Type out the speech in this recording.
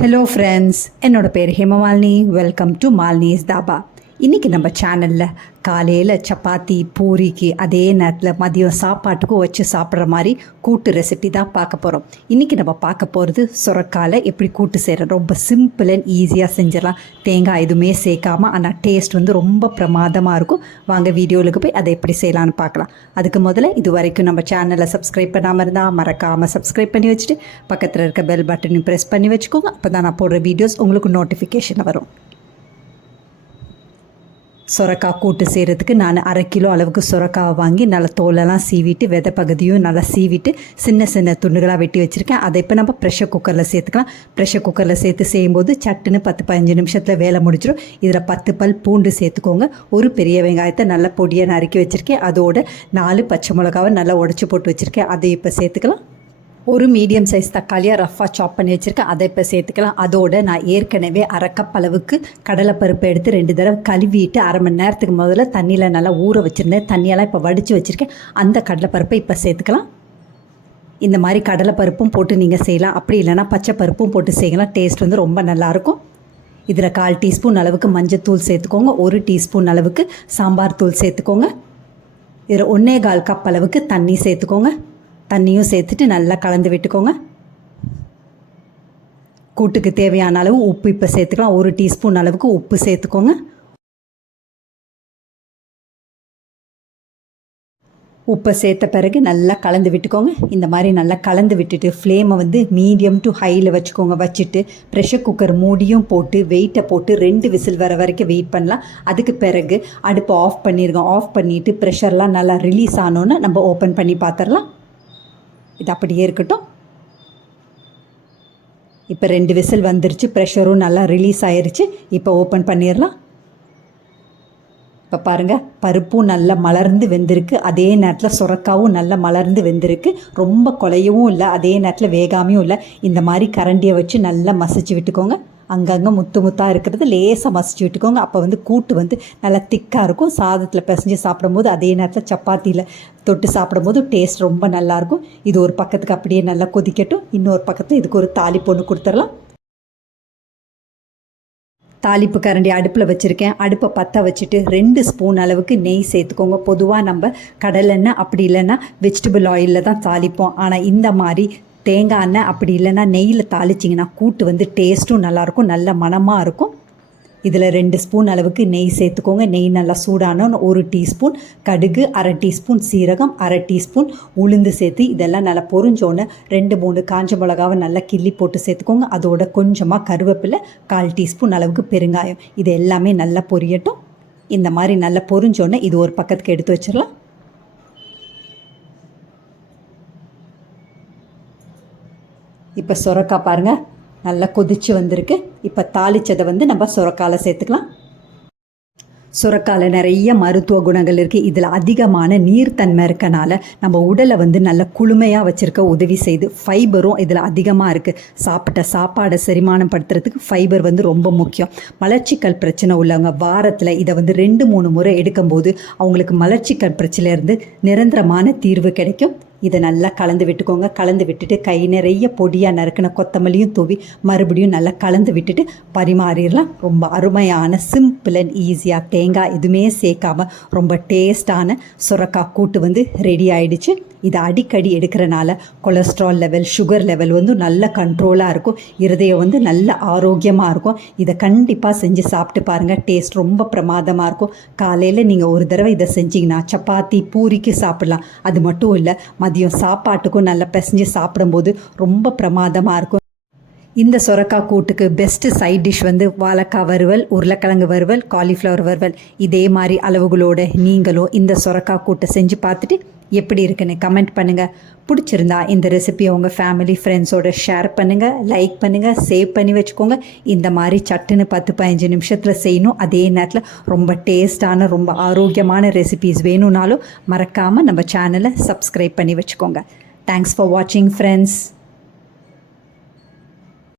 Hello friends, என்னோட பேர் Hemamalini. Welcome to Malini's dhaba. இன்றைக்கி நம்ம சேனலில் காலையில் சப்பாத்தி பூரிக்கு அதே நேரத்தில் மதியம் சாப்பாட்டுக்கும் வச்சு சாப்பிட்ற மாதிரி கூட்டு ரெசிபி தான் பார்க்க போகிறோம். இன்றைக்கி நம்ம பார்க்க போகிறது சுரக்காயில் எப்படி கூட்டு செய்கிறோம். ரொம்ப சிம்பிள் அண்ட் ஈஸியாக செஞ்சிடலாம், தேங்காய் எதுவுமே சேர்க்காமல். ஆனால் டேஸ்ட் வந்து ரொம்ப பிரமாதமாக இருக்கும். வாங்க வீடியோவுக்கு போய் அதை எப்படி செய்யலான்னு பார்க்கலாம். அதுக்கு முதல்ல இது வரைக்கும் நம்ம சேனலை சப்ஸ்கிரைப் பண்ணாமல் இருந்தால் மறக்காமல் சப்ஸ்கிரைப் பண்ணி வச்சுட்டு பக்கத்தில் இருக்க பெல் பட்டனையும் ப்ரெஸ் பண்ணி வச்சுக்கோங்க. அப்போ தான் நான் போடுற வீடியோஸ் உங்களுக்கு நோட்டிஃபிகேஷன் வரும். சுரக்காய் கூட்டு செய்கிறதுக்கு நான் 1/2 கிலோ அளவுக்கு சுரக்காவை வாங்கி நல்லா தோலெல்லாம் சீவிட்டு விதை பகுதியும் நல்லா சீவிட்டு சின்ன சின்ன துண்டுகளாக வெட்டி வச்சுருக்கேன். அதை இப்போ நம்ம ப்ரெஷர் குக்கரில் சேர்த்துக்கலாம். ப்ரெஷர் குக்கரில் சேர்த்து செய்யும்போது சட்டுன்னு 10-15 நிமிஷத்தில் வேலை முடிச்சிடும். இதில் 10 பல் பூண்டு சேர்த்துக்கோங்க. ஒரு பெரிய வெங்காயத்தை நல்லா பொடியாக நறுக்கி வச்சுருக்கேன். அதோட 4 பச்சை மிளகாவை நல்லா உடச்சி போட்டு வச்சுருக்கேன். அதை இப்போ சேர்த்துக்கலாம். ஒரு மீடியம் சைஸ் தக்காளியாக ரஃப்பாக சாப் பண்ணி வச்சுருக்கேன். அதை இப்போ சேர்த்துக்கலாம். அதோடு நான் ஏற்கனவே 1/2 கப் அளவுக்கு கடலைப்பருப்பை எடுத்து 2 தடவை கழுவிட்டு 1/2 மணி நேரத்துக்கு முதல்ல தண்ணியில் நல்லா ஊற வச்சுருந்தேன். தண்ணியெல்லாம் இப்போ வடித்து வச்சுருக்கேன். அந்த கடலைப்பருப்பை இப்போ சேர்த்துக்கலாம். இந்த மாதிரி கடலைப்பருப்பும் போட்டு நீங்கள் செய்யலாம், அப்படி இல்லைனா பச்சை பருப்பும் போட்டு செய்யலாம். டேஸ்ட் வந்து ரொம்ப நல்லாயிருக்கும். இதில் 1/4 டீஸ்பூன் அளவுக்கு மஞ்சத்தூள் சேர்த்துக்கோங்க. 1 டீஸ்பூன் அளவுக்கு சாம்பார் தூள் சேர்த்துக்கோங்க. இதில் 1/4 கப் அளவுக்கு தண்ணி சேர்த்துக்கோங்க. தண்ணியும் சேர்த்துட்டு நல்லா கலந்து விட்டுக்கோங்க. கூட்டுக்கு தேவையான அளவு உப்பு இப்போ சேர்த்துக்கலாம். 1 டீஸ்பூன் அளவுக்கு உப்பு சேர்த்துக்கோங்க. உப்பை சேர்த்த பிறகு நல்லா கலந்து விட்டுக்கோங்க. இந்த மாதிரி நல்லா கலந்து விட்டுட்டு ஃப்ளேமை வந்து மீடியம் டு ஹையில் வச்சுக்கோங்க. வச்சுட்டு ப்ரெஷர் குக்கர் மூடியும் போட்டு வெயிட்டை போட்டு 2 விசில் வர வரைக்கும் வெயிட் பண்ணலாம். அதுக்கு பிறகு அடுப்பை ஆஃப் பண்ணிடுங்க. ஆஃப் பண்ணிவிட்டு ப்ரெஷர்லாம் நல்லா ரிலீஸ் ஆனோன்னு நம்ம ஓப்பன் பண்ணி பார்த்துடலாம். இது அப்படியே இருக்கட்டும். இப்போ 2 விசில் வந்துருச்சு, ப்ரெஷரும் நல்லா ரிலீஸ் ஆயிடுச்சு. இப்போ ஓப்பன் பண்ணிடலாம். இப்போ பாருங்கள், பருப்பும் நல்லா மலர்ந்து வெந்திருக்கு. அதே நேரத்தில் சுரக்காவும் நல்லா மலர்ந்து வெந்திருக்கு. ரொம்ப குலையவும் இல்லை, அதே நேரத்தில் வேகாமையும் இல்லை. இந்த மாதிரி கரண்டியை வச்சு நல்லா மசிச்சு விட்டுக்கோங்க. அங்கங்கே முத்து முத்தாக இருக்கிறது லேசாக மசிச்சு விட்டுக்கோங்க. அப்போ வந்து கூட்டு வந்து நல்லா திக்காக இருக்கும். சாதத்தில் பிசைஞ்சு சாப்பிடும்போது அதே நேரத்தில் சப்பாத்தியில் தொட்டு சாப்பிடும்போது டேஸ்ட் ரொம்ப நல்லாயிருக்கும். இது ஒரு பக்கத்துக்கு அப்படியே நல்லா கொதிக்கட்டும். இன்னொரு பக்கத்தில் இதுக்கு ஒரு தாளிப்பு ஒன்று கொடுத்துடலாம். தாளிப்பு கரண்டி அடுப்பில் வச்சுருக்கேன். அடுப்பை பற்ற வச்சுட்டு 2 ஸ்பூன் அளவுக்கு நெய் சேர்த்துக்கோங்க. பொதுவாக நம்ம கடலெண்ணெய் அப்படி இல்லைன்னா வெஜிடபிள் ஆயிலில் தான் தாளிப்போம். ஆனால் இந்த மாதிரி தேங்காய் எண்ணெய் அப்படி இல்லைன்னா நெய்யில் தாளிச்சிங்கன்னா கூட்டு வந்து டேஸ்ட்டும் நல்லாயிருக்கும், நல்ல மணமாக இருக்கும். இதில் 2 ஸ்பூன் அளவுக்கு நெய் சேர்த்துக்கோங்க. நெய் நல்லா சூடானோன்னு 1 டீஸ்பூன் கடுகு, 1/2 டீஸ்பூன் சீரகம், 1/2 டீஸ்பூன் உளுந்து சேர்த்து இதெல்லாம் நல்லா பொரிஞ்சோன்னு 2-3 காஞ்ச மிளகாவை நல்லா கிள்ளி போட்டு சேர்த்துக்கோங்க. அதோட கொஞ்சமாக கருவேப்பிலை, 1/4 டீஸ்பூன் அளவுக்கு பெருங்காயம். இது எல்லாமே நல்லா பொரியட்டும். இந்த மாதிரி நல்லா பொரிஞ்சோன்னே இது ஒரு பக்கத்துக்கு எடுத்து வச்சிடலாம். இப்போ சுரக்காய் பாருங்கள் நல்லா கொதிச்சு வந்திருக்கு. இப்போ தாளித்ததை வந்து நம்ம சுரக்காயில் சேர்த்துக்கலாம். சுரக்காயில் நிறைய மருத்துவ குணங்கள் இருக்குது. இதில் அதிகமான நீர்த்தன்மை இருக்கனால நம்ம உடலை வந்து நல்ல குளுமையாக வச்சுருக்க உதவி செய்து. ஃபைபரும் இதில் அதிகமாக இருக்குது. சாப்பிட்ட சாப்பாடை செரிமானம் படுத்துறதுக்கு ஃபைபர் வந்து ரொம்ப முக்கியம். மலர்ச்சிக்கல் பிரச்சனை உள்ளவங்க வாரத்தில் இதை வந்து 2-3 முறை எடுக்கும்போது அவங்களுக்கு மலர்ச்சிக்கல் பிரச்சனையிலேருந்து நிரந்தரமான தீர்வு கிடைக்கும். இதை நல்லா கலந்து விட்டுக்கோங்க. கலந்து விட்டுட்டு கை நிறைய பொடியாக நறுக்கின கொத்தமல்லியும் தூவி மறுபடியும் நல்லா கலந்து விட்டுட்டு பரிமாறிடலாம். ரொம்ப அருமையான சிம்பிள் அண்ட் ஈஸியாக தேங்காய் எதுவுமே சேர்க்காமல் ரொம்ப டேஸ்டான சுரக்காய் கூட்டு வந்து ரெடி ஆகிடுச்சு. இதை அடிக்கடி எடுக்கிறனால கொலஸ்ட்ரால் லெவல், சுகர் லெவல் வந்து நல்ல கண்ட்ரோலாக இருக்கும். இருதயம் வந்து நல்ல ஆரோக்கியமாக இருக்கும். இதை கண்டிப்பாக செஞ்சு சாப்பிட்டு பாருங்கள். டேஸ்ட் ரொம்ப பிரமாதமாக இருக்கும். காலையில் நீங்கள் ஒரு தடவை இதை செஞ்சிங்கன்னா சப்பாத்தி பூரிக்கு சாப்பிட்லாம். அது மட்டும் இல்லை, மதியம் சாப்பாட்டுக்கும் நல்லா பிசைஞ்சு சாப்பிடும்போது ரொம்ப பிரமாதமாக இருக்கும். இந்த சுரக்காய் கூட்டுக்கு பெஸ்ட்டு சைட் டிஷ் வந்து வாழைக்காய் வறுவல், உருளைக்கிழங்கு வறுவல், காலிஃப்ளவர் வறுவல். இதே மாதிரி அளவுகளோடு நீங்களும் இந்த சுரக்காய் கூட்டை செஞ்சு பார்த்துட்டு எப்படி இருக்குன்னு கமெண்ட் பண்ணுங்கள். பிடிச்சிருந்தா இந்த ரெசிபியை உங்கள் ஃபேமிலி ஃப்ரெண்ட்ஸோடு ஷேர் பண்ணுங்கள், லைக் பண்ணுங்கள், சேவ் பண்ணி வச்சுக்கோங்க. இந்த மாதிரி சட்டுன்னு 10-15 நிமிஷத்தில் செய்யணும். அதே நேரத்தில் ரொம்ப டேஸ்டான ரொம்ப ஆரோக்கியமான ரெசிபீஸ் வேணும்னாலும் மறக்காமல் நம்ம சேனலை சப்ஸ்கிரைப் பண்ணி வச்சுக்கோங்க. தேங்க்ஸ் ஃபார் வாட்சிங் ஃப்ரெண்ட்ஸ்.